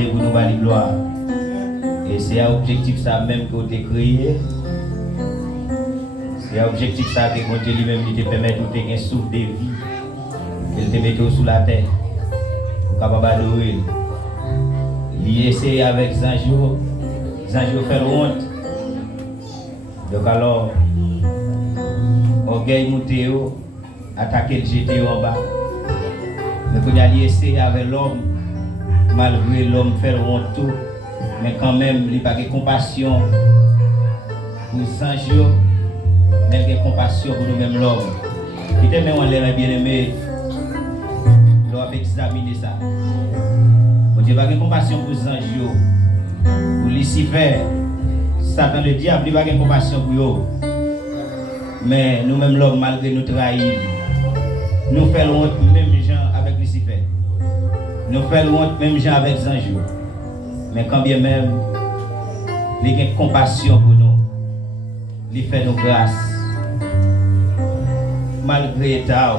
c'est pour nous bali gloire. Et c'est un objectif ça même que vous avez créé. C'est un objectif ça que mon Dieu lui-même il te permet de te un souffle de vie. Il te met sous la terre. Pour capable adorer. Il essaie avec Zanjo. Zanjo fait honte. Donc alors, orgueil monté, attaquer le jeté en bas. Mais quand il essaie avec l'homme, malgré l'homme fait honte tout, mais quand même il n'y a pas de compassion pour Zanjo, mais il y a compassion pour nous-mêmes l'homme. Il te met en l'air bien aimé, il doit examiner ça. On dit pas de compassion pour Zanjo, pour Lucifer. Satan le diable, il n'y a pas de compassion pour eux. Mais nous-mêmes l'homme, malgré nous trahir, nous faisons honte même gens avec Lucifer. Nous faisons honte même gens avec Zanjo. Mais quand bien même, il y a compassion pour nous. Il fait nos grâces. Malgré Tao,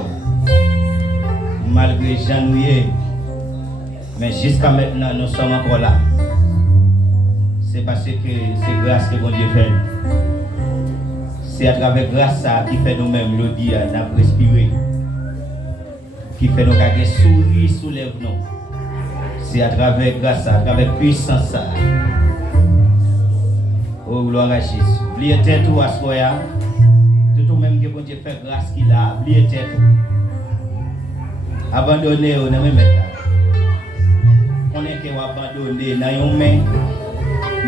malgré Janouye, mais jusqu'à maintenant, nous sommes encore là. C'est parce que c'est grâce que mon Dieu fait. C'est à travers grâce ça qui fait nous-mêmes le dire, nous respirer. Qui fait nous garder sourire, soulève-nous. C'est à travers grâce ça, à travers puissance ça. Oh, gloire à Jésus. Oubliez tête ou à soya. Tout même que bon Dieu fait grâce qu'il a. Oubliez tête. Abandonner, on n'a même pas. On est que abandonner dans une main.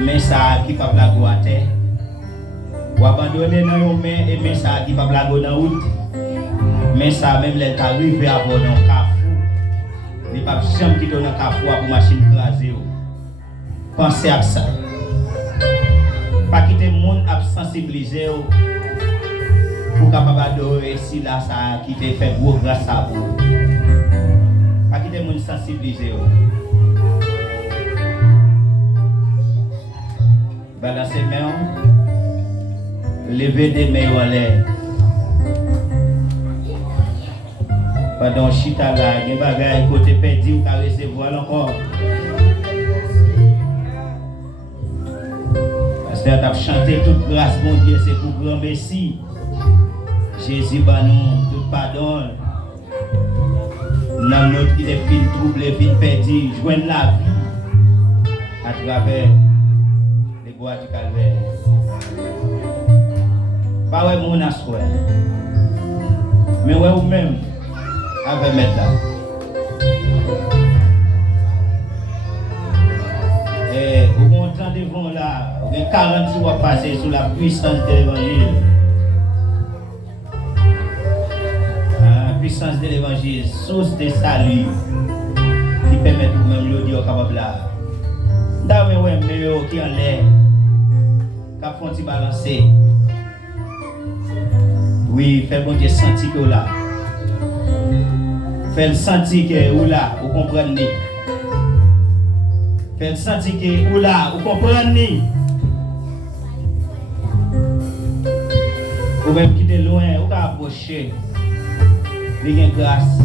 Mais ça qui pas blague à terre. Ou abandonner dans une main et mais ça qui pas blague dans route. Mais ça même les arrivé à voir dans cafou. Il pas jamais qui donne cafou pour machine craser. Pensez à ça. Pas quitter le monde à sensibiliser pour capable adorer si là ça qui te fait gros grâce à vous. Pas quitter le monde sensibiliser. Balancer mains, lever des mains en l'air. Pendant chita là, il y a des bagages côté perdu ou qu'à recevoir encore. Parce que tu as chanté toute grâce, mon Dieu, c'est pour grand merci. Jésus, bah nous, tout pardon. Dans notre qui est fin troublé, fin perdu, joindre la vie à travers les bois du calvaire. Pas ouais mon assoir. Mais ouais ou même avec mettre là. Et au montant devant là, vous avez 40 jours à passer sous la puissance de l'évangile. La puissance de l'évangile, source de salut, qui permet tout même le dire capable là. D'ailleurs, ouais, mais qui en l'air, qui font petit balancer. Oui, fait bon Dieu sentir que là. Fait le sentir que ou là, vous comprenez. Fait le sentir que ou là, vous comprenez. Ou même qui est loin, ou qui approcher. Il y a grâce.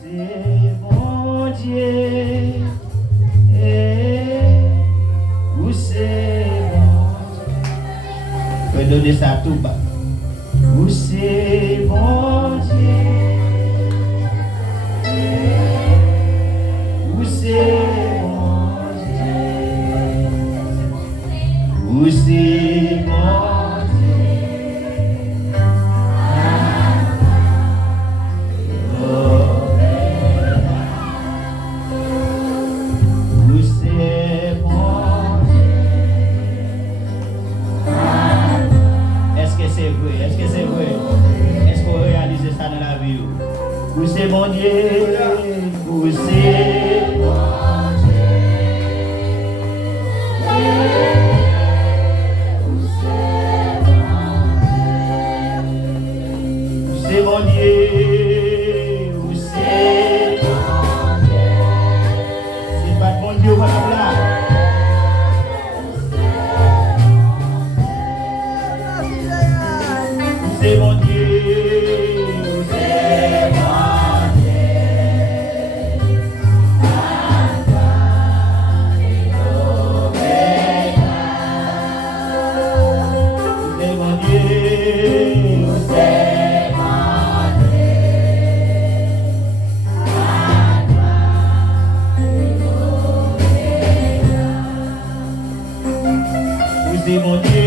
C'est bon Dieu. Où c'est bon. Je vais donner ça tout bas. Où c'est bon Dieu. Où c'est où c'est mon Dieu. Où c'est mon Dieu. Est-ce que c'est vrai? Est-ce que c'est vrai? Est-ce qu'on réalise ça dans la vie? Où c'est mon Dieu? Où c'est mon Dieu? C'est mon Dieu, où c'est mon Dieu. C'est pas mon Dieu, voilà là. C'est mon Dieu. C'est mon Dieu, c'est mon Dieu, c'est mon Dieu,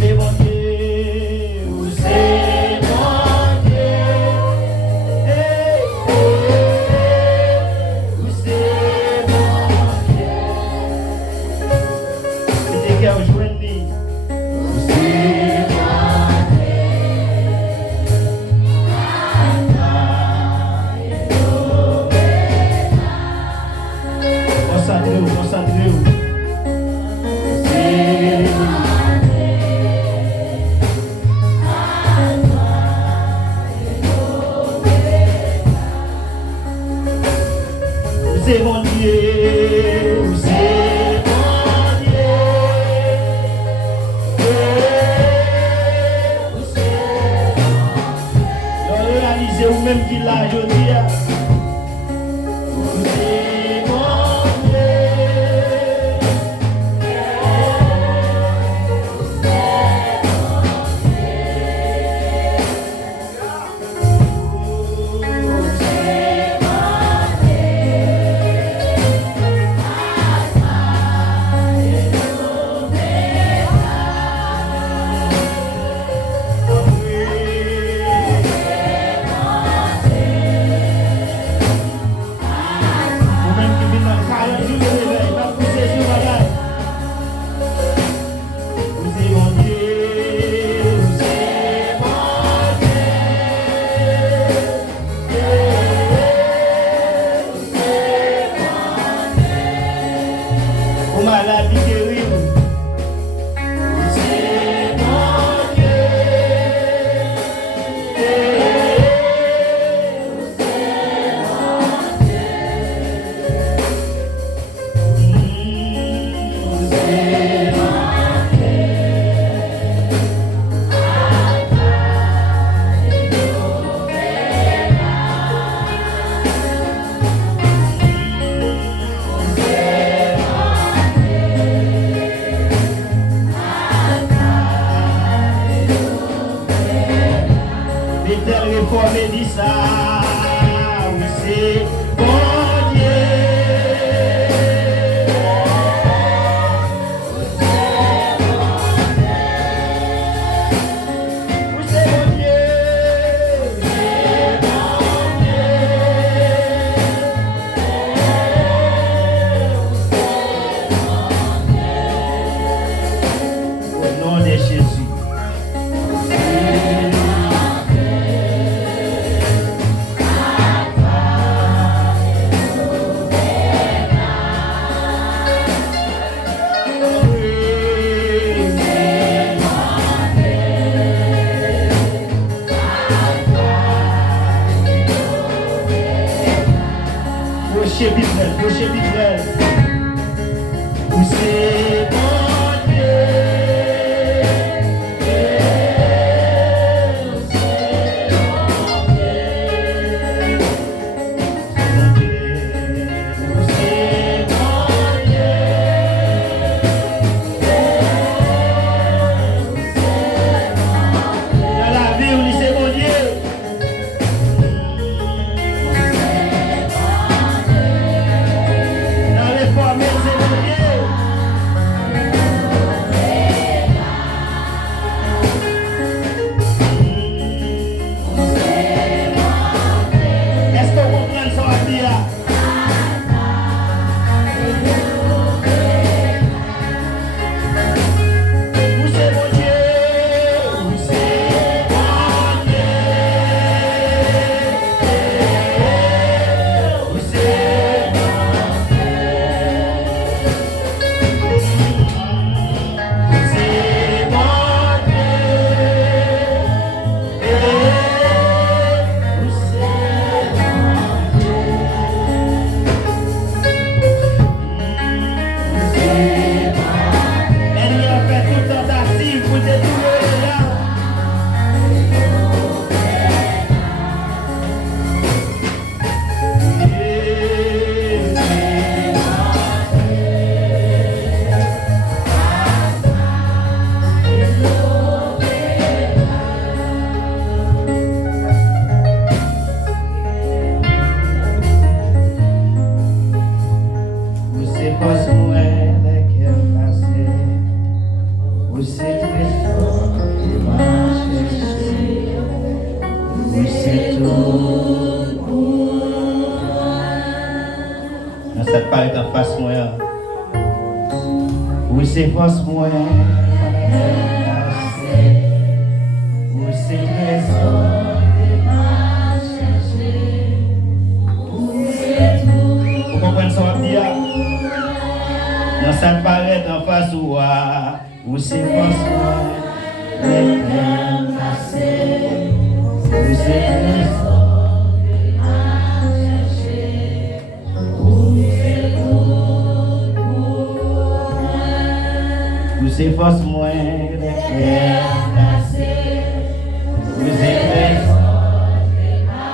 c'est mon Dieu, c'est mon Dieu. C'est qui a joué ni. Concentrez-vous. C'est mon Dieu, c'est mon Dieu, réalisez vous-même qui l'a aujourd'hui. Maladie guérie. C'est mon Dieu. C'est mon Dieu. C'est mon Dieu. Réformé dit ça, oui c'est bon Dieu. Oui c'est bon Dieu. C'est bon Dieu. Au nom de Jésus. Rocher Bitrel, où c'est mon Dieu, c'est mon Dieu, c'est mon Dieu, dans la vie, c'est mon Dieu. Dans cette palette en face, moi. Oui, c'est force, moi. Oui, c'est trésor. Vous comprenez ce qu'on va dire? Dans cette palette en face, où c'est force, moi. Vous c'est trésor. C'est force moins de cœur cassé. Vous êtes trésor de ma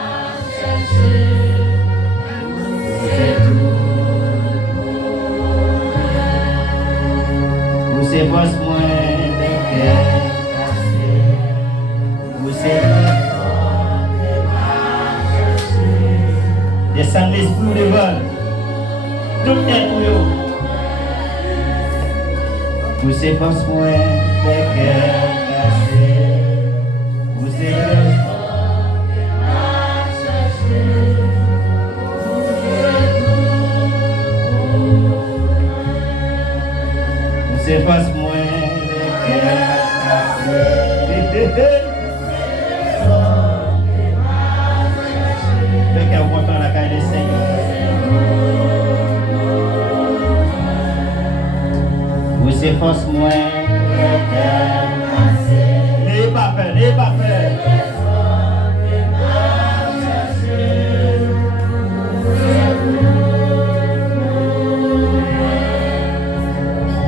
chercher. Vous êtes tout pour vous c'est force moins de cœur cassé. Vous êtes trésor de ma chercher. Descendez l'esprit de vol. Tout est pour vous c'est force moins de cœur cassé. Vous c'est trésor de ma chercher. Vous c'est force moins de cœur cassé. Fait qu'elle content la caille des Seigneurs. C'est force moins n'ayez pas peur, n'ayez pas peur.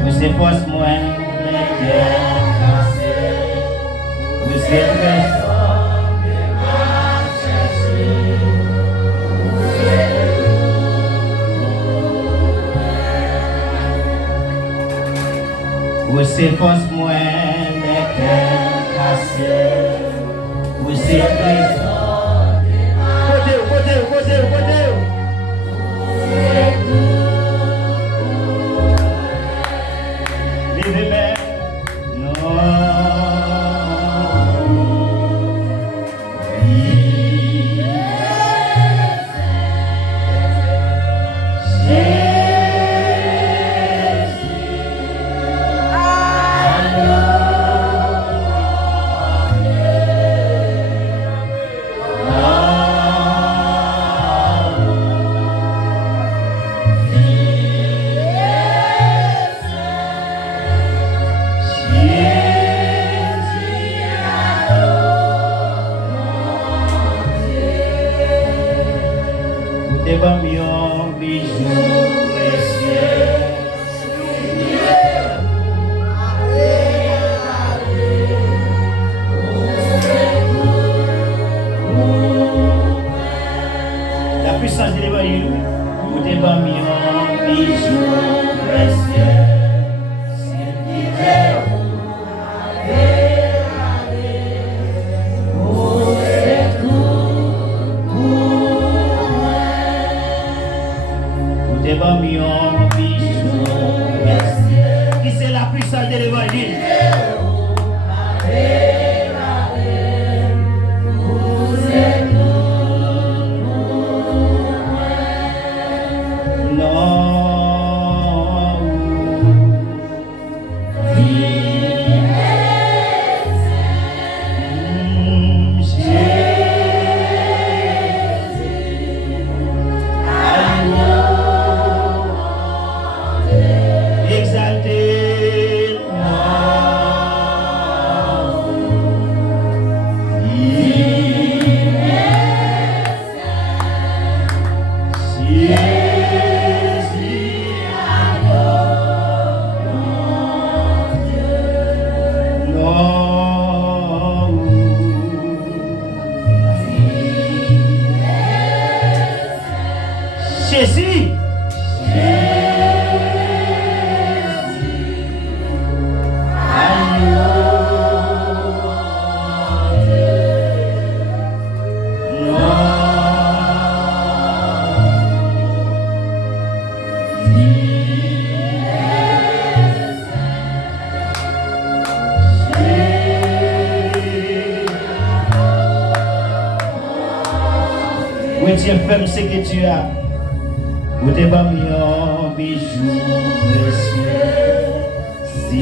Vous êtes force moins vous êtes trésor de ma chercher. Vous c'est force moins les cœurs cassés. Vous c'est trésor de ma chercher. Levez-les. Non. Oui, Dieu fait ce que tu as. Ou t'es pas mis en bijou précieux. Si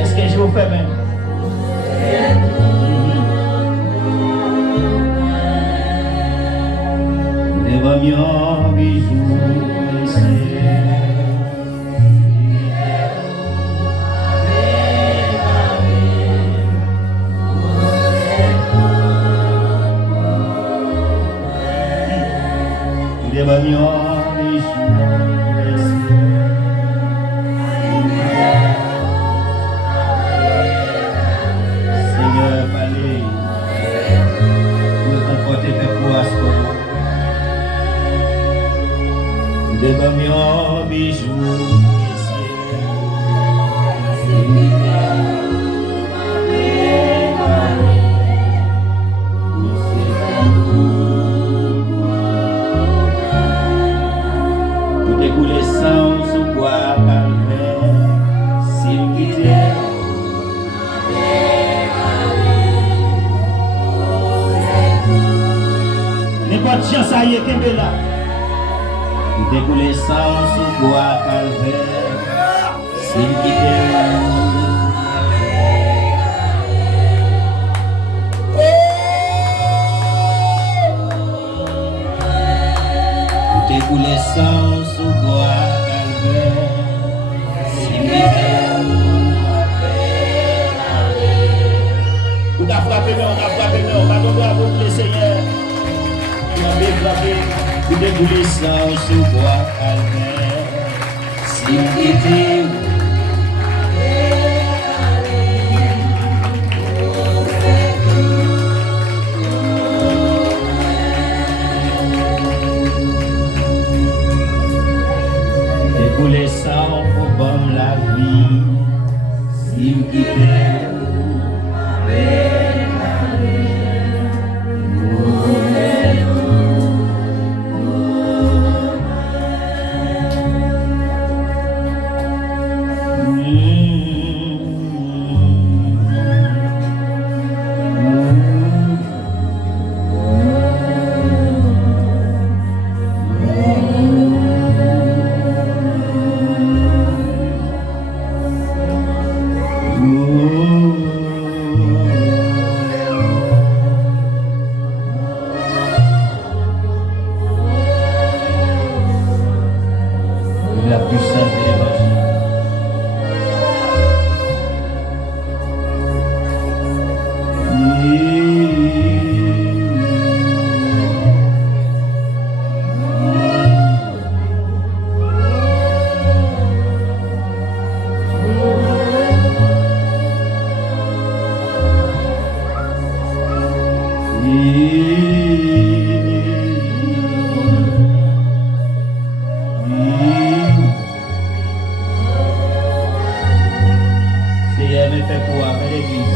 est-ce que je vous fais même? Devant mon bijou, Seigneur, allez, me comporter tes poissons. Devant mon bijou, découler sans sous bois calvaire, s'il quittait. N'importe qui ça y est, qu'est-ce là? Découler sans sous bois calvaire, s'il quittait. Découler sans sous bois calvaire, s'il quittait. Vous avez frappé, on a frappé, on va tomber à votre Seigneur. Vous déboulez sans sous bois calvaire, s'il quittait. Déboulez sans pour bon la vie, s'il quittait. La puissance de l'évangile. Seigneur, me fait pour avec l'église.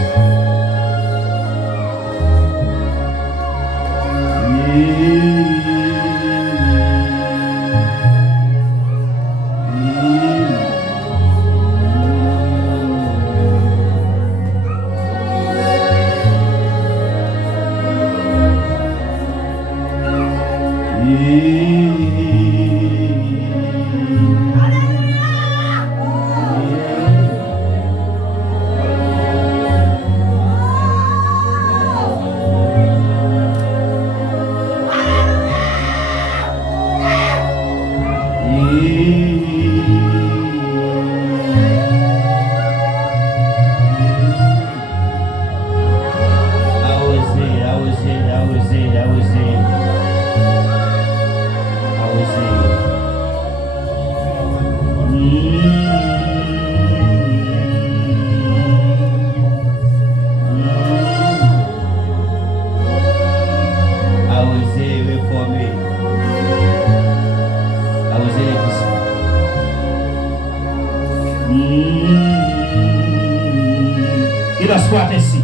Il en soit ainsi.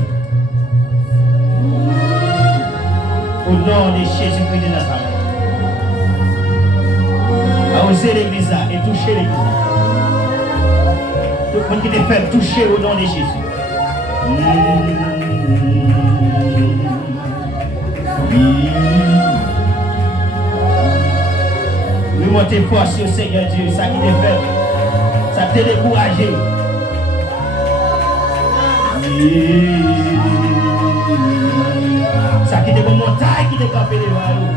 nom de Jésus-Christ de Nazareth. À oser l'église et toucher l'église. Tout le monde qui te fait toucher au nom de Jésus. Nous montez foi sur le Seigneur Dieu, ça qui te fait, ça t'a découragé. Ça qui te fait montagne, qui te campé devant nous.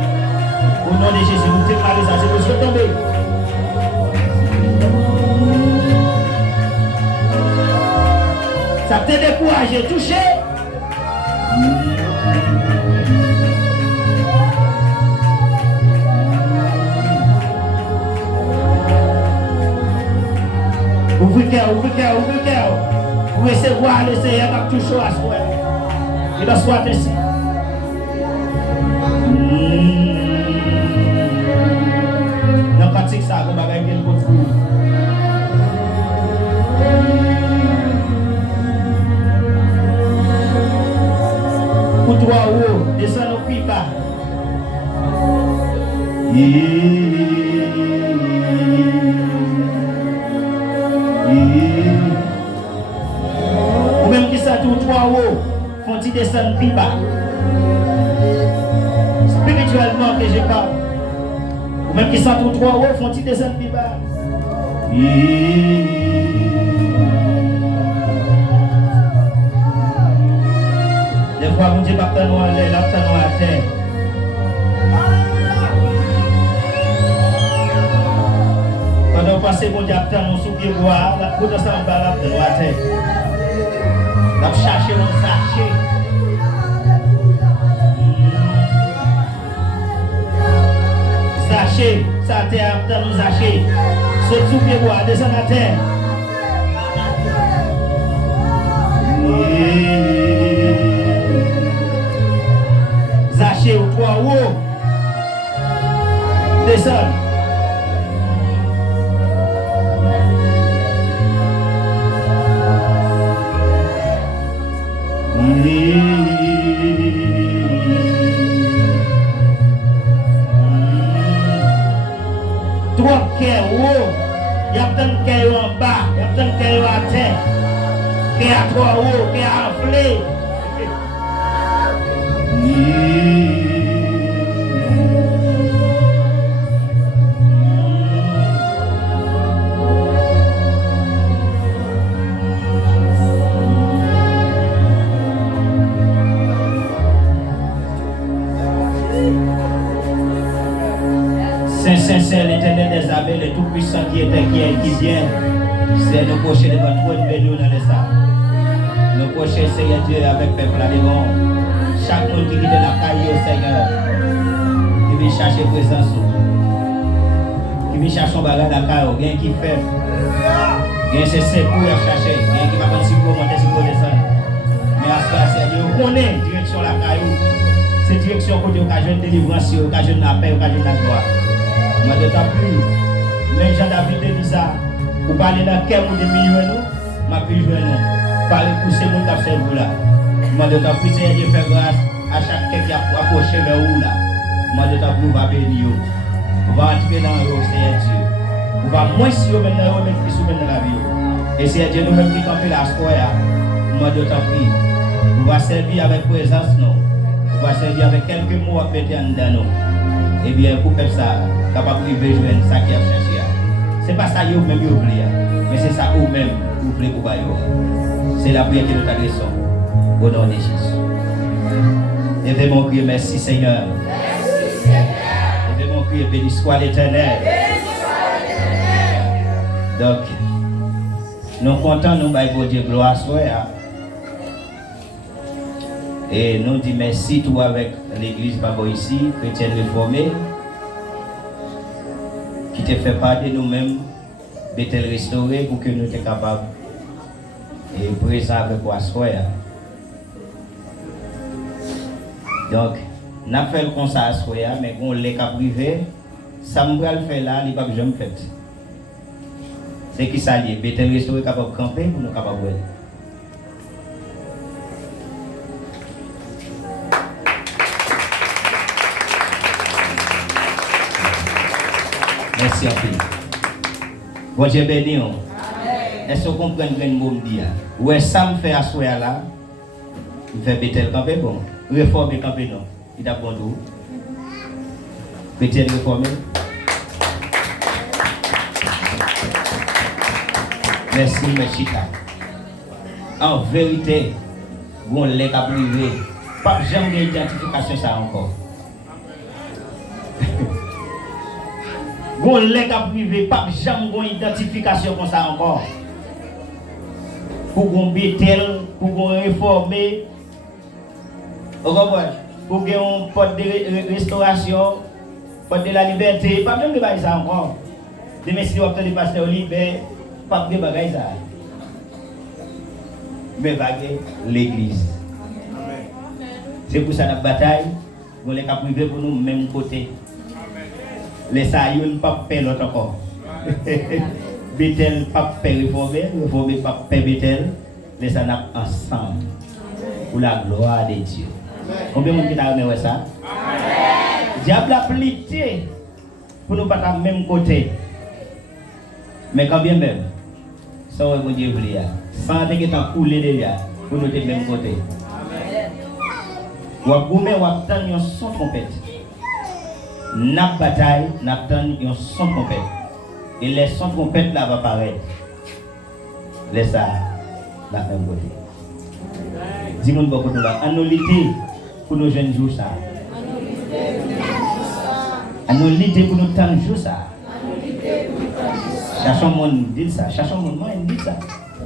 Au nom de Jésus, nous déclarons ça, c'est monsieur tombé. Ça t'a découragé, touché. Ouvrez le cœur, ouvrez le cœur, ouvrez le cœur. Vous recevoir le Seigneur qui touche à soi. Il doit soit ainsi. Dans le pratique, ça, vous m'avez bien compris. Pour toi, où descends au pied bas. Ou même qui ça tout toi haut, font-ils descendre plus bas. Spirituellement que je parle. Ou même qui ça tout toi haut, font-ils descendre plus bas. Des fois, mon Dieu, baptême à l'air, baptême à terre. Quand on passe mon diable, on sous pied bois, la route ça va la terre. La chercher mon sachet. Sachet, ça terre dans nos sachets. Saute sous pied bois, descend à terre. Sachet ou trois hauts. Descend. Trois cœurs haut, il y a plein de cœurs en bas, il y a plein de cœurs à terre. Cœur à trois haut, cœur enflé. Saint, l'Éternel des armées, le Tout-Puissant qui vient, c'est nous procher devant toi de nous dans les salles. Nous procher, Seigneur Dieu, avec le peuple là devant. Chaque monde qui quitte la caille au Seigneur, qui vient chercher présence, qui vient chercher son bagage dans la caille, il y a qui fait, il y a ses secours à chercher, il y a qui va prendre si pour monter, si pour descendre. Mais à ce cas, Seigneur, on connaît direction la caille, c'est direction côté occasion de délivrance, occasion de la paix, occasion de la gloire. Moi de ta pluie, même Jean-David dit ça, vous parlez dans quel monde de millions, ma pluie jouer nous, parlez pousser nous dans ce bout là. Moi de ta pluie, c'est Dieu fait grâce à chacun qui a approché vers vous là. Moi de ta pluie, va bénir, on va entrer dans le Seigneur Dieu. On va moins si vous maintenant, mais plus vous dans la vie. Et c'est Dieu nous-mêmes qui campons la soirée. Moi de ta pluie, on va servir avec présence, non. On va servir avec quelques mots à mettre en dedans nous. Eh bien, pour faire ça, capable de joindre ça qui a cherché. Ce n'est pas ça que vous-même vous oubliez, mais c'est ça que vous-même vous voulez pour vous. C'est la prière que nous adressons au nom de Jésus. Levez mon cri, merci Seigneur. Merci Seigneur. Levez mon cri, béni soit l'Éternel. Donc, nous comptons, nous baillons Dieu gloire soit. Et nous disons merci tout avec l'église Babo ici, chrétienne réformée, qui te fait part de nous-mêmes, de te restaurer pour que nous soyons capables et présents avec toi. Donc, nous avons fait comme ça à soya, mais on l'a privé, ça me va le faire là, il n'y a pas besoin de faire. C'est qui ça lié, de te restaurer capable de camper pour nous capables de. Merci en fait. Bon Dieu béni. Est-ce que vous comprenez ce que je dis? Ouais, ça me fait asseoir là. Il fait Bethel camper bon. Réformer camper non. Il a bon d'où? Bethel réformer. Merci, merci. En vérité, vous l'êtes à privé. Pas jamais d'identification ça encore. Vous l'êtes à privé. Pas jamais d'identification comme ça encore. Pour qu'on Bethel, pour qu'on réformer. Vous comprenez? Pour qu'on ait un pote de restauration, pote de la liberté. Pas jamais de ça encore. Demain, si vous avez des pasteurs libres, pas de bagaille ça. Mais vaguer l'église. C'est pour ça la bataille, vous les cap privé pour nous même côté. Les saillots pas payer l'autre encore. Bethel pas payer réformer pas payer Bethel, les ça n'a ensemble pour la gloire de Dieu. Combien de monde qui a aimé ça? Diable a plité pour nous pas dans même côté. Mais quand bien même, ça va vous dire sans que t'en couler déjà pour nous de même côté. Ou goumé ou attendre un son trompette. N'a bataille, n'attend un son trompette. Et les sons trompette là va paraître. Laisse ça la même côté. Dis-moi beaucoup de là. Annulité pour nos jeunes jours ça. Annulité pour nous temps jours ça. Cherchons mon dit ça. Cherchons mon moi dit ça.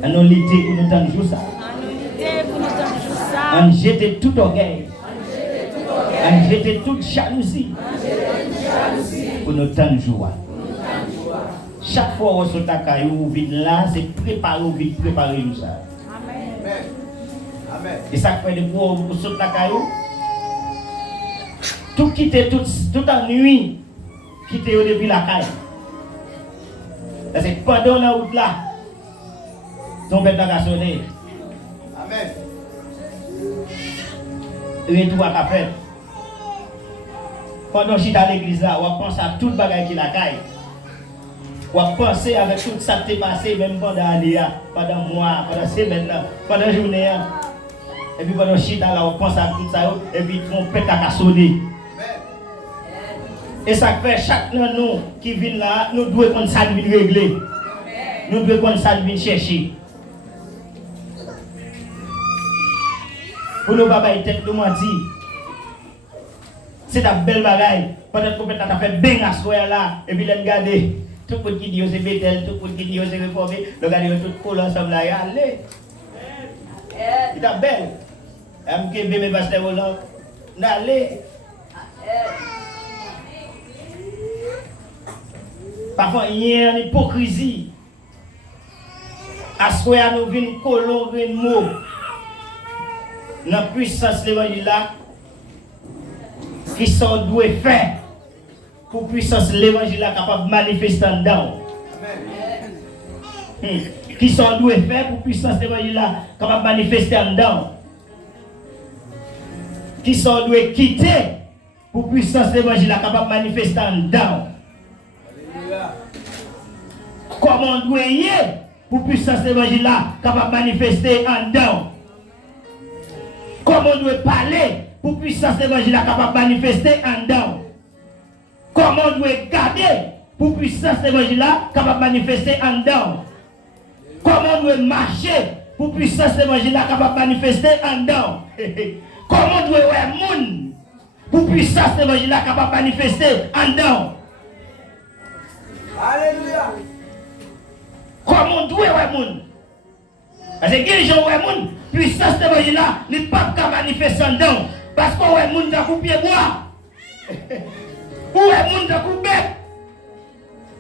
Annulité pour nous temps jours ça. On jette tout orgueil. On jette toute jalousie. Pour nous temps jours. Chaque fois qu'on saute à caillou, vide là, c'est préparer ou vide préparer nous ça. Amen. Et ça fait des fois qu'on saute à caillou, tout quitter toute la nuit, quitter depuis la caille. C'est pendant la route là, ton bête a sonné. Amen. Et tout à fait. Pendant que je suis dans l'église là, on pense à toute bagaille qui la caille. On penser avec tout ça qui est passé, même pendant l'année, pendant le mois, pendant la semaine, pendant la journée. Et puis pendant le chita là, on pense à tout ça, et puis on pète à sonner. Et ça fait chaque nous qui vient là, nous devons prendre ça de régler. Nous devons prendre ça de chercher. Pour nous, papa, il tête nous mentir. C'est ta belle bagaille. Peut-être qu'on peut fait bien à ce là, et puis les garder. Tout le monde qui dit c'est Bethel, tout le monde qui dit c'est réformé, le gars dit tout cool ensemble là, allez. Il est belle. Je vais mes pasteurs Roland. Allez. Parfois, il y a une hypocrisie. À ce moment nous venons colorer un mot. La puissance de l'évangile là, qui sont doués faire. Pour puissance l'évangile est capable de manifester en dedans. Qui sont doués faire pour puissance l'évangile est capable de manifester en dedans. Qui sont doués quitter pour puissance l'évangile est capable de manifester en dedans. Comment doit-il pour puissance l'évangile est capable de manifester en dedans. Comment doit parler pour puissance l'évangile est capable de manifester en dedans. Comment on doit garder pour puissance l'évangile capable de manifester en dedans. Comment on doit marcher pour puissance l'évangile capable de manifester en dedans. Comment on doit voir monde pour puissance l'évangile capable de manifester en dedans. Alléluia. Comment on doit voir monde. Parce que les gens voient monde, puissance l'évangile n'est pas capable de manifester en dedans. Parce qu'on voit monde dans couper bois. Où est le monde de couper?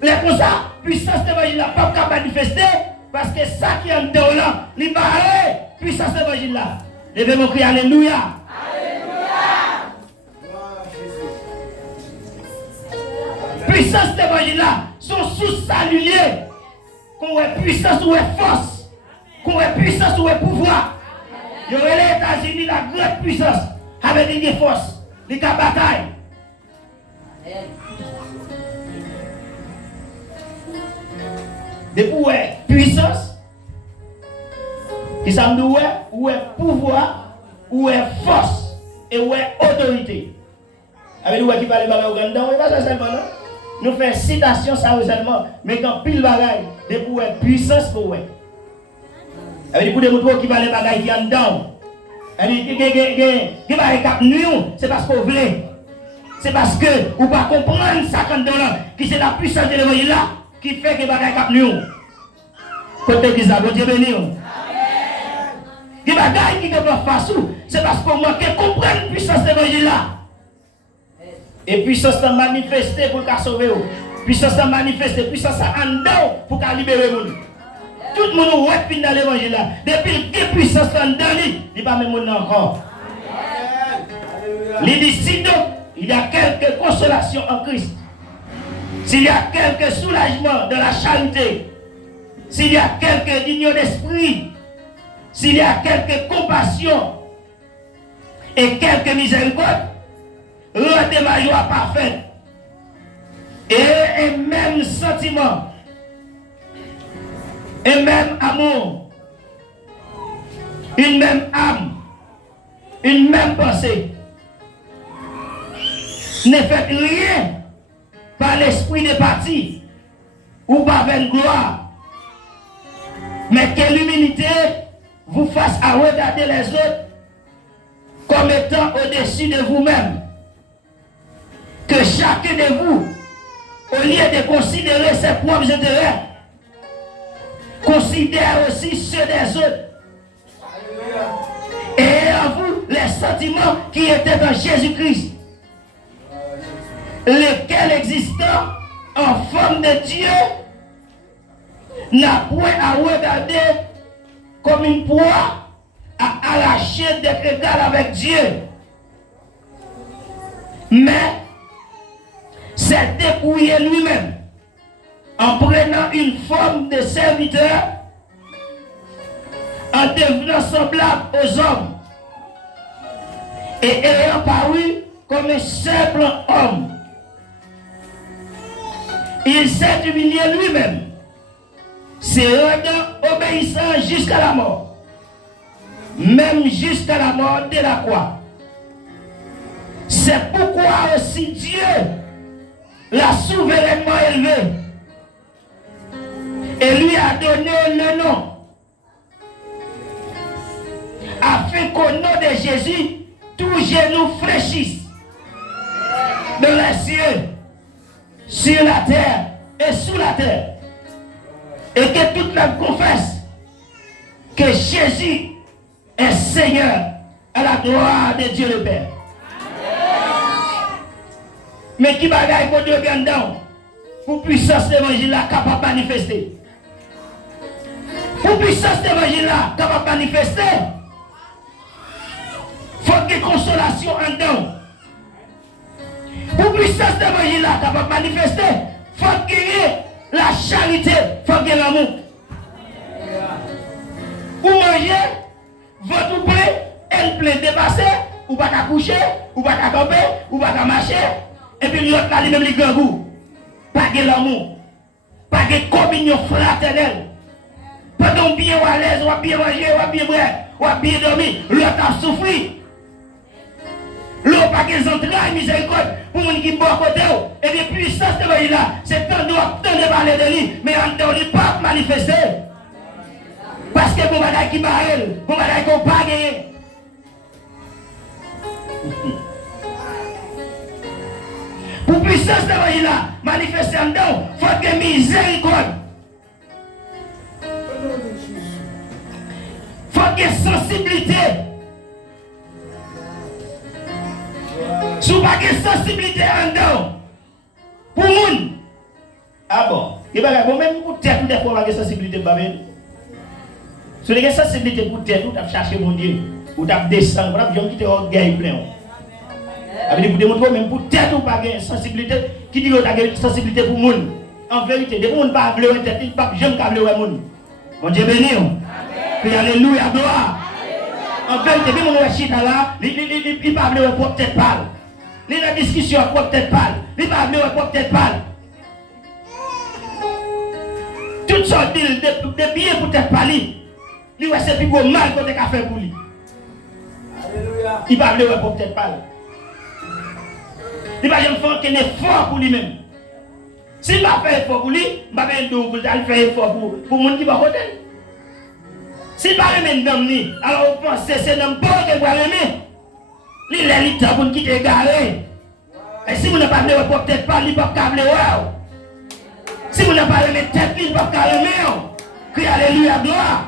Les comme ça, puissance d'évangile n'a pas qu'à manifester parce que ça qui est en dedans là, il va aller, puissance d'évangile là. Levez mon cri, alléluia. Alléluia. Puissance d'évangile là, sont sous salués. Qu'on ait puissance ou est force, qu'on ait puissance ou est pouvoir. Il y aurait les États-Unis la grande puissance avec des forces, des batailles. Depuis où est puissance, qui ça me dit où est pouvoir, où est force et où est autorité. Avec nous qui parle de bagaille au Ganda, pas ça seulement non. Nous faisons citation ça seulement, mais quand pile bagaille, depuis où est puissance pour ouais. Avec pour des moutons qui parlent de bagaille qui en dedans. Qui va cap nuit, c'est parce qu'on voulait. C'est parce que vous ne pas comprendre ça quand dedans, qui c'est la puissance de l'évangile là qui fait que bagaille cap nuit. Côté qui ça, bon Dieu béni. Qui bagaille qui te prend face, c'est parce qu'on manque de comprendre la puissance de l'évangile là. Et puissance est manifestée pour qu'à sauver. Puissance est manifestée, puissance est en dedans pour qu'à libérer vous. Tout le monde est dans l'évangile là. Depuis que puissance est en dedans, il n'est pas même encore. Il dit si donc, il y a quelques consolations en Christ. S'il y a quelques soulagements de la charité. S'il y a quelques union d'esprit. S'il y a quelques compassion. Et quelques miséricordes. Rendez ma joie parfaite. Et un même sentiment. Un même amour. Une même âme. Une même pensée. Ne faites rien par l'esprit de parti ou par vaine gloire. Mais que l'humilité vous fasse à regarder les autres comme étant au-dessus de vous-même. Que chacun de vous, au lieu de considérer ses propres intérêts, considère aussi ceux des autres. Et en vous les sentiments qui étaient en Jésus-Christ, lequel existant en forme de Dieu n'a point à regarder comme une proie à arracher d'être égal avec Dieu, mais s'est dépouillé lui-même en prenant une forme de serviteur, en devenant semblable aux hommes et ayant paru comme un simple homme. Il s'est humilié lui-même, se rendant obéissant jusqu'à la mort, même jusqu'à la mort de la croix. C'est pourquoi aussi Dieu l'a souverainement élevé et lui a donné le nom, afin qu'au nom de Jésus, tous genoux fléchissent dans les cieux, sur la terre et sous la terre, et que toute l'homme confesse que Jésus est Seigneur à la gloire de Dieu le Père. Mais qui bagaille pour Dieu bien dedans pour puissance de l'évangile là capable de manifester. Pour puissance de l'évangile là capable de manifester, faut qu'il y ait consolation en dedans. Pour puissance de l'évangile là capable de manifester, faut qu'il y ait la charité, faut qu'il y ait l'amour. Pour manger, votre plaît, elle plaît dépasser, ou pas qu'à coucher, ou pas qu'à camper, ou pas qu'à marcher. Et puis l'autre là, lui-même, les grands goûts. Pas de l'amour. Pas de communion fraternelle. Pas de bien ou à l'aise, ou à bien manger, ou à bien boire, ou à bien dormir. L'autre a souffert. L'autre pas de entrailles, miséricorde, pour les gens qui sont à côté. Et bien, puissance de l'évangile là, c'est tant de parler de lui, mais en dehors, il ne peut pas manifester. Parce que pour les gens qui parlent, pour les gens qui n'ont pas gagné. Pour puissance de l'évangile là, manifester en dedans, il faut que miséricorde. Il faut que sensibilité. Si vous n'avez pas de sensibilité en dedans, pour le monde. Ah bon, il va y même pour tête, des fois, il y a sensibilité pour vous. Si vous avez sensibilité pour tête, vous avez cherché mon Dieu, vous avez descendu, vous avez quitté votre guerre plein. Vous démontrez même pour tête ou pas de sensibilité, qui dit que vous avez une sensibilité pour le monde. En vérité, des gens ne pas bleu tête, ils ne pas jamais bleu le monde. Mon Dieu béni. Puis alléluia, gloire. En vérité, des gens qui sont là, ils ne pas bleu pour tête pâle. Ils ont la discussion pour tête pâle. Ils ne pas bleu pour tête pâle. Tout toutes sortes de billets pour tête pas lui. Lui, c'est plus gros mal qu'on a fait pour lui. Alléluia. Il va vouloir pour tête pas. Il va jamais faire un effort pour lui-même. S'il va faire effort pour lui, il va faire effort pour le monde qui va voter. S'il va remettre dans lui, alors vous pensez que c'est un bon qui va remettre. Il est libre pour quitter garé. Et si vous n'avez pas de pour tête pas, il va pas câbler. Si vous n'avez pas remettre tête, il va pas remettre. Crie alléluia, gloire.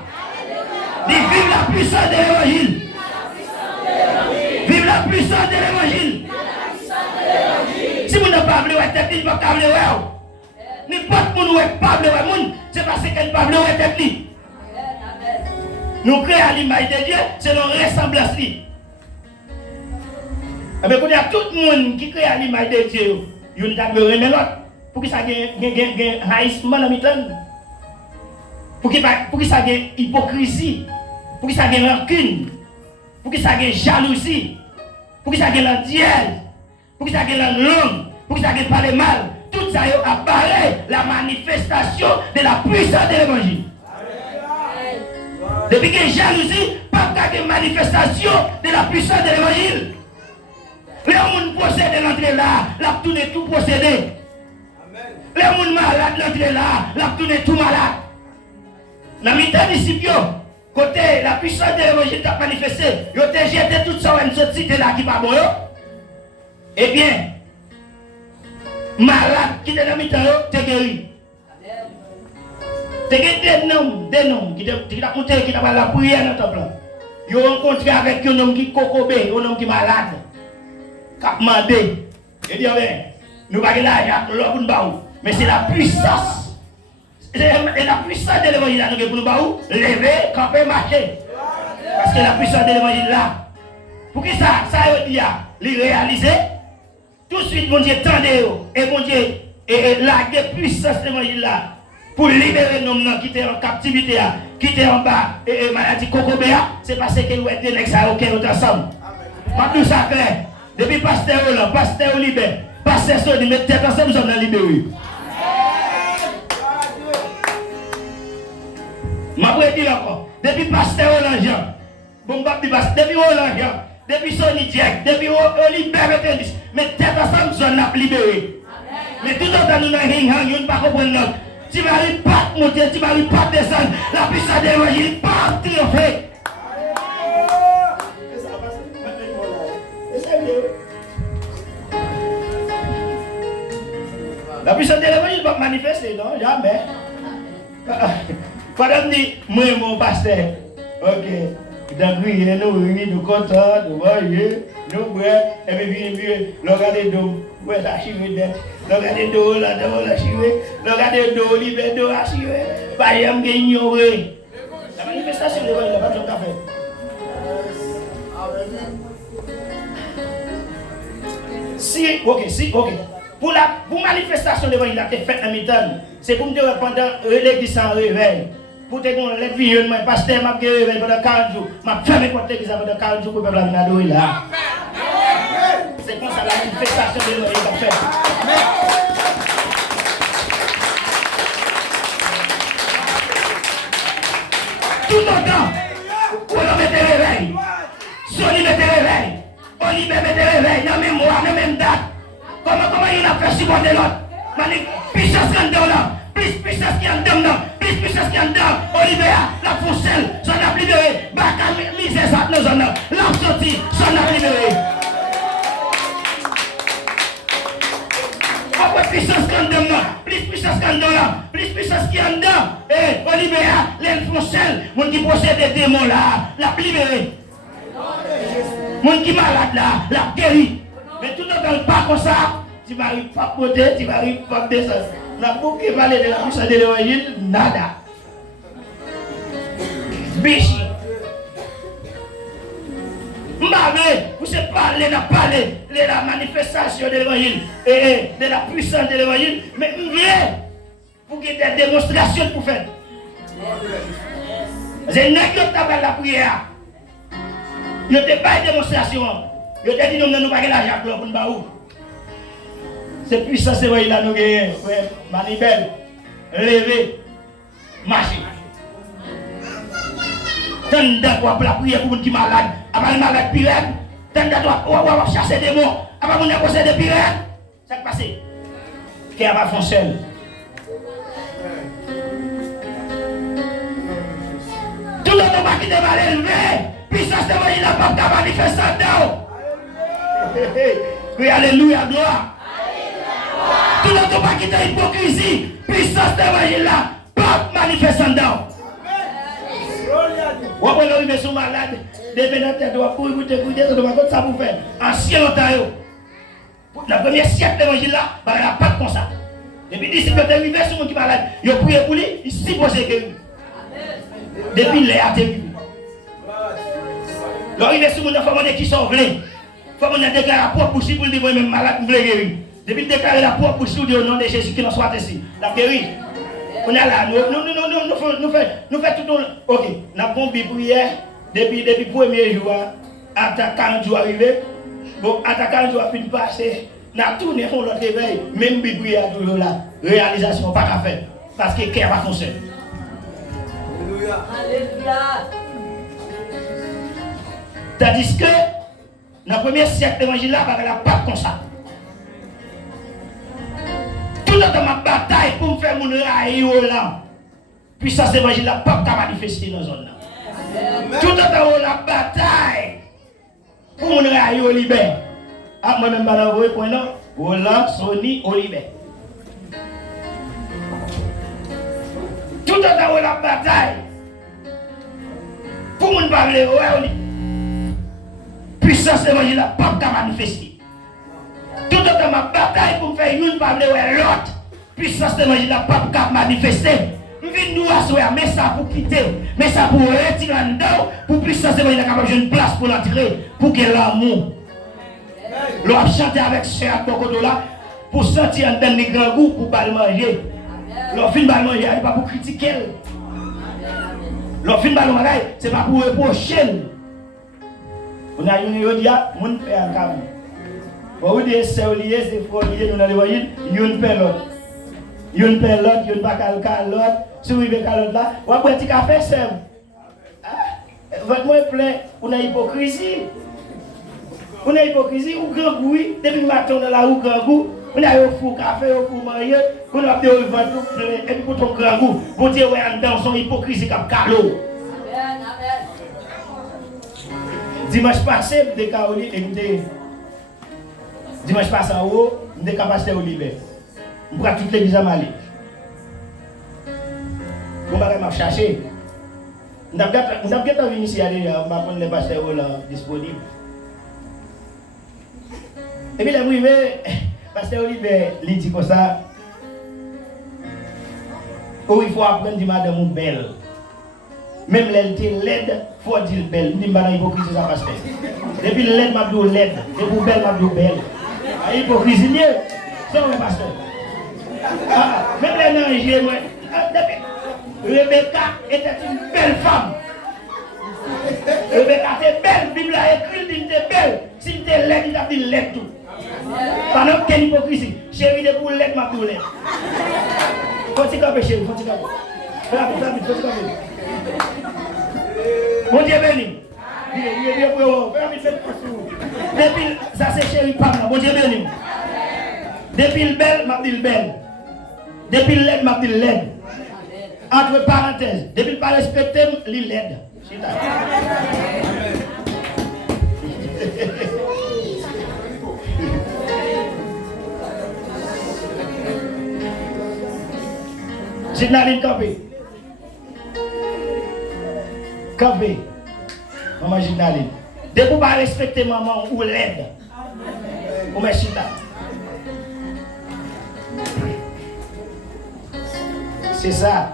Vive la puissance de l'évangile. Vive la puissance de l'évangile. Si vous n'avez pas de tête, il va pas câbler. N'importe où vous n'avez pas de tête, c'est parce qu'elle ne peut pas tête. Nous créons à l'image de Dieu, c'est notre ressemblance. Mais quand il y a tout le monde qui crée à l'image de Dieu, il y a une remettre l'autre. Pour que ça ait un haïssement dans le temps. Pour que ça ait hypocrisie. Pour que ça ait rancune. Pour que ça ait jalousie. Pour que ça ait l'antièse. Pour que ça ait la langue. Pour que ça ait parlé mal. Tout ça apparaît la manifestation de la puissance de l'évangile. Depuis qu'il y a jalousie, pas de manifestation de la puissance de l'évangile. Les gens possèdent l'entrée là, la tourne tout possédé. Les gens malades l'entrée là, la tourne tout malade. Dans le temps d'ici, côté la puissance de l'évangile t'a manifesté, ils ont jeté tout ça en cette cité là qui pas bon. Eh bien, malade qui est dans le temps, t'es guéri. T'es des noms qui t'a monté, qui t'a pas la prière dans le temple. Ils ont rencontré avec un homme qui est cocobé, un homme qui est malade. Cap mandé. Et dit, nous ne pouvons pas l'argent, mais c'est la puissance. Et la puissance de l'évangile pour nous lever, camper, marcher. Parce que la puissance de l'évangile là, pour que ça veut dire, les réaliser, tout de suite, mon Dieu, tendez, et mon Dieu, et la puissance de l'évangile là, pour libérer nos gens qui étaient en captivité, qui étaient en bas, et maladie cocobéa, c'est parce que nous étions les ensemble. Maintenant, ça fait. Depuis pasteur là, pasteur libéré, pasteur Sony, mais tête ensemble, nous sommes libérés. Je vais dire encore, depuis pasteur Jean, depuis Jean, depuis Sony Jack, depuis Olivier Tennis, mais tête ensemble, nous sommes libérés. Mais tout le temps, nous sommes hang, nous ne pas comprendre. Tu vas pas monter, tu vas pas descendre, la puissance de l'évangile, pas triompher. La puissance de l'évangile va manifester, non? Jamais. Pendant que moi et mon pasteur, ok, d'agréer, nous contents, nous voyons, nous voyons, et puis nous regardons d'eau, ouais, la chivée d'être, regardez d'eau, la chivée, regardez d'eau, libère d'eau, la chivée, pas y'aime ignorer. La manifestation de l'évangile, pas de café. Si, ok. Pour la manifestation de l'évangile qui est faite en mi-temps, c'est pour me dire pendant l'église sans réveil. Pour te dire, les vieux, mon pasteur m'a réveillé pendant 40 jours. M'a fermé contre l'église pendant 40 jours pour le peuple adorer là. C'est comme ça la manifestation de l'évangile qui est faite. Tout autant, on met des réveils. Sony met des réveils. Olivier met des réveils. Dans même mois, dans même date. Comment il a fait supporter l'autre? Puissance qui est dedans là. Plus puissance qui est dedans. Plus puissance qui est dedans. Olivier, la foncelle, j'en ai libéré. Baka misère ça dans zone là. La sortie, j'en ai libéré. Pourquoi puissance qui est dedans? Plus puissance qui est dedans là. Plus puissance qui est dedans. Eh, Olivier, les foncelles, mon qui possède des démons là, la libéré. Mon qui malade là, la guéri. Mais tout le temps, pas comme ça, tu vas pas monter, tu vas pas descendre. La boucle qui va aller de la puissance de l'évangile, nada. Bichi. M'avez, vous savez parler de la manifestation de l'évangile et de la puissance de l'évangile, mais pour qu'il y ait des démonstrations pour faire. C'est une négociation la prière. Il n'y a pas de démonstration. Il y a dit nous n'avons pas l'argent pour nous baou. C'est puissant, c'est vrai, il a nous gagné. Manibel, levé. marcher. Tant d'endroits pour la prière pour les gens qui sont malades. Après les malades pirates, tant d'endroits pour chasser des démons. Après les gens des pirates. Ça qui passe. Qui a pas fonctionné. Tout le monde qui est mal élevé. Puissance de l'évangile n'a pas qu'à manifester dedans. Oui, alléluia, gloire. Tout le monde qui est hypocrisie. Puissance de l'évangile n'a pas manifester dedans. Ou après l'arrivée sur malade, des pénateurs doivent pour écouter, ça vous fait. Ancien longtemps, la première siècle de l'évangile là, il n'y a pas de comme ça. Depuis que disciples sont arrivés sur mon qui est malade, ils ont prié pour lui, ils sont supposés guérir. Depuis les a arrivé. L'arrivée sur mon enfant, qui sont venus. Il faut qu'on déclare la propre bouche pour dire que même malade, vous voulez guérir. Depuis déclarer la propre bouche pour dire au nom de Jésus qui nous soit ici. La guérir. On est là, nous faisons tout le. Ok, nous avons une prière depuis le premier jour, attaquant le jour arrivé. Bon, attaquant le jour a fini de passer. Nous avons tourné pour l'autre réveil, même si prière toujours là. Réalisation, pas qu'à faire. Parce que le cœur va fonctionner. Alléluia. Alléluia. Tandis que, dans le premier siècle d'évangile là, il n'y a pas comme ça. Tout le temps, ma bataille pour me faire mon raïo là. Puissance d'évangile là, pas qu'à manifester dans la zone là. Tout le temps, la bataille pour mon raïo libère. Ah, moi-même, je vais vous dire, Roland, Sony, Oliver. Tout le temps, la bataille pour mon parler, puissance d'évangile là, pas qu'à manifester. Tout le temps, ma bataille pour me faire une parler l'autre. Puissance d'évangile là, pas qu'à manifester. Je viens nous asseoir, mais ça pour quitter, mais ça pour retirer en dedans, pour puissance d'évangile là, capable une place pour l'entrer, pour que l'amour. L'on chanter avec ce Bokodo là, pour sentir en dedans les grands goûts, pour pas le manger. L'on finit par le manger, c'est pas pour critiquer. L'on finit par le manger, c'est pas pour reprocher. On a une yodia, mon père en cam. Vous dites, c'est lié, c'est faux lié, nous allons voir, une pelote. Une pelote, une bacal calotte, si vous avez calotte là, vous avez un petit café simple. Votre mot est plein, on a hypocrisie. On a hypocrisie, ou grand goût, depuis le matin dans la rue, grand goût, on a un fou café, un fou marié, on a des ventre plein, et puis pour ton grand goût, vous dites, ouais, en dedans, son hypocrisie comme calo. Dimanche passé, je suis dimanche passé en haut, je suis capacité au Libé. Je prends toute l'église à Mali. Je vais chercher. Je vais venir ici, je vais prendre les pasteurs disponibles. Et puis, là, le pasteur Olivier, il dit comme ça. Oh, il faut apprendre à madame ou belle. Même elle était laide, il faut dire belle. Je dis que l'hypocrisie, ça passe. Depuis le laide, je dis laide. Depuis le belle, je dis belle. L'hypocrisie, c'est un pasteur. Même les nains, Rebecca était une belle femme. Rebecca était belle. La Bible a écrit qu'elle était belle. Si tu es laide, il a dit laide tout. Pendant quelle hypocrisie? Chérie, de pour l'aide, ma pour l'aide. Faut-il camper, chérie, faut-il camper. Faut-il camper. Mon Dieu béni. Depuis, ça c'est chérie, pas moi. Mon Dieu béni. Depuis le bel, ma dit le bel. Depuis le l'aide, ma dit le l'aide. Entre parenthèses, depuis le pas respecter, il l'aide. Signaline campé. Campé. Maman Signaline. Dès que vous ne respectez maman ou l'aide. Ou mes chita. C'est ça.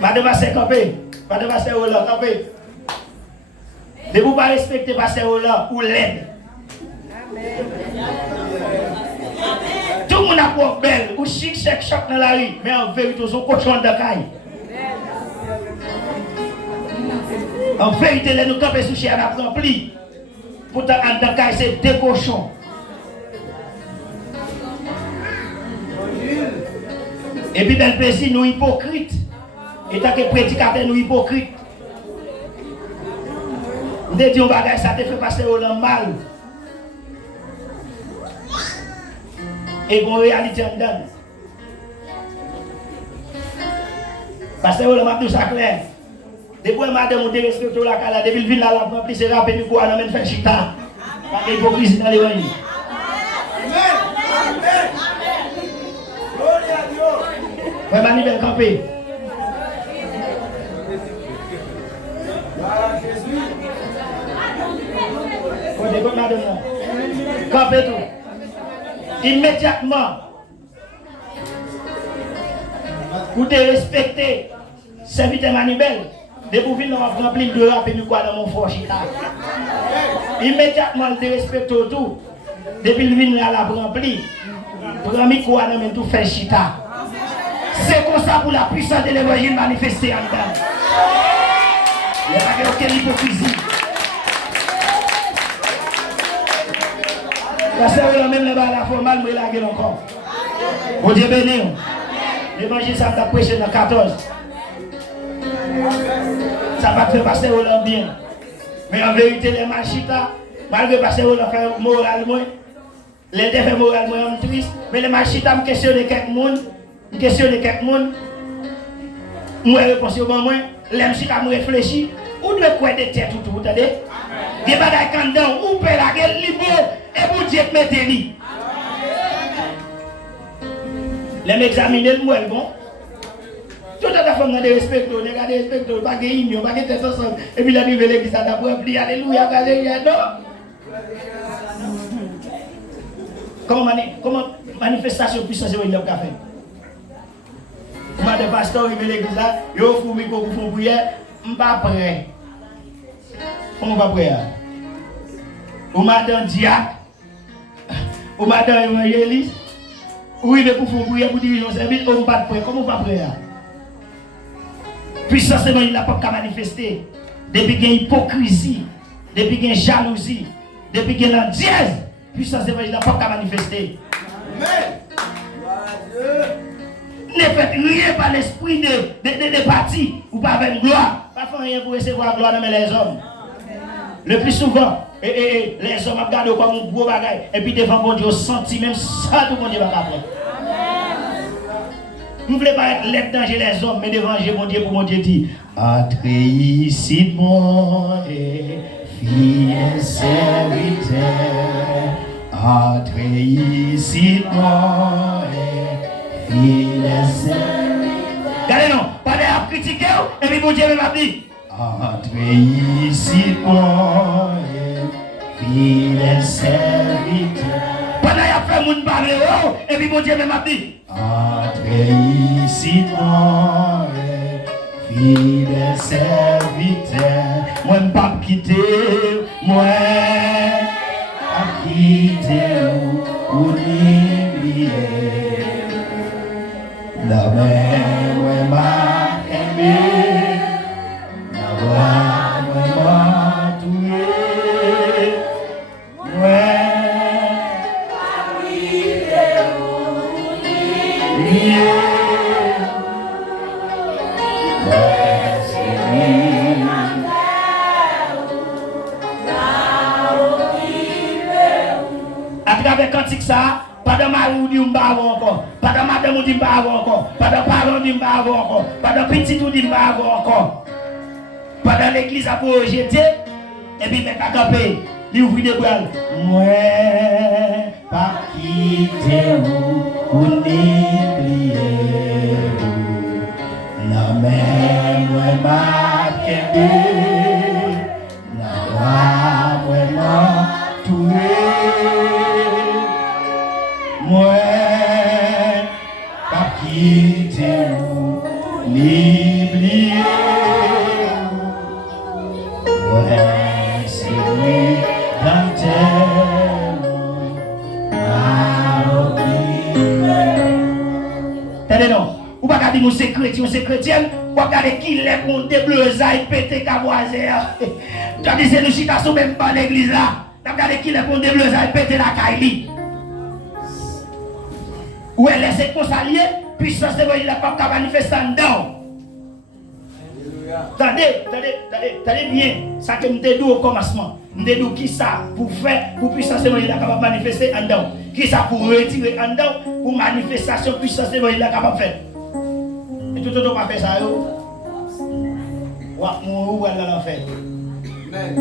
Madame Pasteur campé. Madame Pasteur Roland campé. Dès que vous ne respectez Pasteur Roland ou l'aide. Tout le monde a pour belle, ou chic, chaque choc dans la rue, mais en vérité, ils sont cochons de caille. En vérité, les nous camper sous chien, on a rempli. Pourtant, en caille, c'est des cochons. Et puis, bel plaisir, nous hypocrites. Et tant que prédicateurs, nous hypocrites. Nous disons, bagage, ça te fait passer au mal. Et bon, réalité en dedans. Parce que le m'a tout ça clair. Depuis madame, on respecte la cala, depuis le ville là, la rempli, c'est rapide, puis quoi, on amène faire chita. Pas d'hypocrisie dans l'évangile. Amen. Gloire à Dieu. Ouais, Manibel, campé. Côté comme madame là. Campé tout. Immédiatement. Vous devez respecter serviteur Manibel. Depuis que vous avez rempli de rap et quoi dans mon fort chita. Immédiatement, vous respectez tout. Depuis que vous avez rempli. Vous avez quoi dans tout fait chita. C'est comme ça pour la puissance de l'évangile manifestée en dedans. Il n'y a pas aucune hypocrisie. Parce que vous même les balles formales, vous l'avez encore. Bon Dieu béni. L'évangile, ça va prêcher dans 14. Ça va te faire passer au bien. Mais en vérité, les machita, malgré passer au faire moralement, les défaits moralement triste, mais les machita me questionnent quelques monde, moi réponse au bon moi, les machita me réfléchit, ou de quoi de tête tout, vous entendez? Des bagages quand dedans, ou peut la gueule libre, et vous Dieu mettez lui. Les m'examiner le moi bon. Tout à fait, on a des respecteurs, on a des respecteurs, pas de union, pas de tête ensemble. Et puis, la nouvelle l'église, ça d'abord, alléluia, alléluia, non. Comment manifestation puissance de café? Comment des pasteurs arrivent à l'église là, ils offrent le micro pour faire prière, je ne suis pas prêt. Comment pas prêt? Ou madame diacre, ou madame évangéliste, ou il est pour faire prière pour diriger un service, on ne pas prêt. Comment pas prêt? Puissance de il n'a pas qu'à manifester. Depuis qu'il y a hypocrisie, depuis qu'il y a jalousie, depuis qu'il y a dièse, puissance de il n'a pas qu'à manifester. Amen. Ne faites rien par l'esprit de parti ou pas avec gloire. Pas faire rien pour recevoir gloire dans les hommes. Le plus souvent, les hommes regardent comme un gros bagage et puis devant mon Dieu, senti même ça tout le monde va faire. Vous ne voulez pas être l'aide danger les hommes, mais devant mon Dieu pour mon Dieu dit entrez ici, mon fidèle serviteur. Entrez ici, mon fidèle serviteur. Regardez non, pas de critiquer, et puis mon Dieu m'a dit entrez ici, mon fidèle serviteur. Pendant qu'il a fait mon parler, et puis mon Dieu m'a dit entrez ici, mon fidèle serviteur. Moi, je ne vais pas quitter, moi, je vais quitter ou l'oublier. La mer, moi, m'a aimé, la voix, moi, m'a tué, moi. À travers cantique ça, pas de mari ou dit encore, pas de madame ou dit encore, pas de parents dit encore, pas de petit ou dit encore, pas de l'église à pour rejeter, et puis mettre à camper, lui ouvrir des bras. Moi, pas quitter ou n'oublier. La mer, moi, m'a quitté, la voix, moi, m'a tué. Moi, pas quitter ou n'oublier. Ouais, c'est lui dans terre. Tenez non, ou pas garder nous c'est chrétien, ou pas garder qui les pour des bleusailles pété cavoisé. Tu as dit c'est nous chita même pas l'église là. Tu as regardé qui les pour des bleusailles pété la caille. Ou elle laisse qu'on s'allier, puissance d'évangile là pas manifester en dedans. Attendez bien, ça que nous dit au commencement. Nous dit qui ça pour faire, pour puissance d'évangile là capable manifester en dedans. Qui ça pour retirer en dedans, pour manifestation puissance d'évangile là capable faire. Et tout le monde pas fait ça yo. Ou là l'enfer. Amen.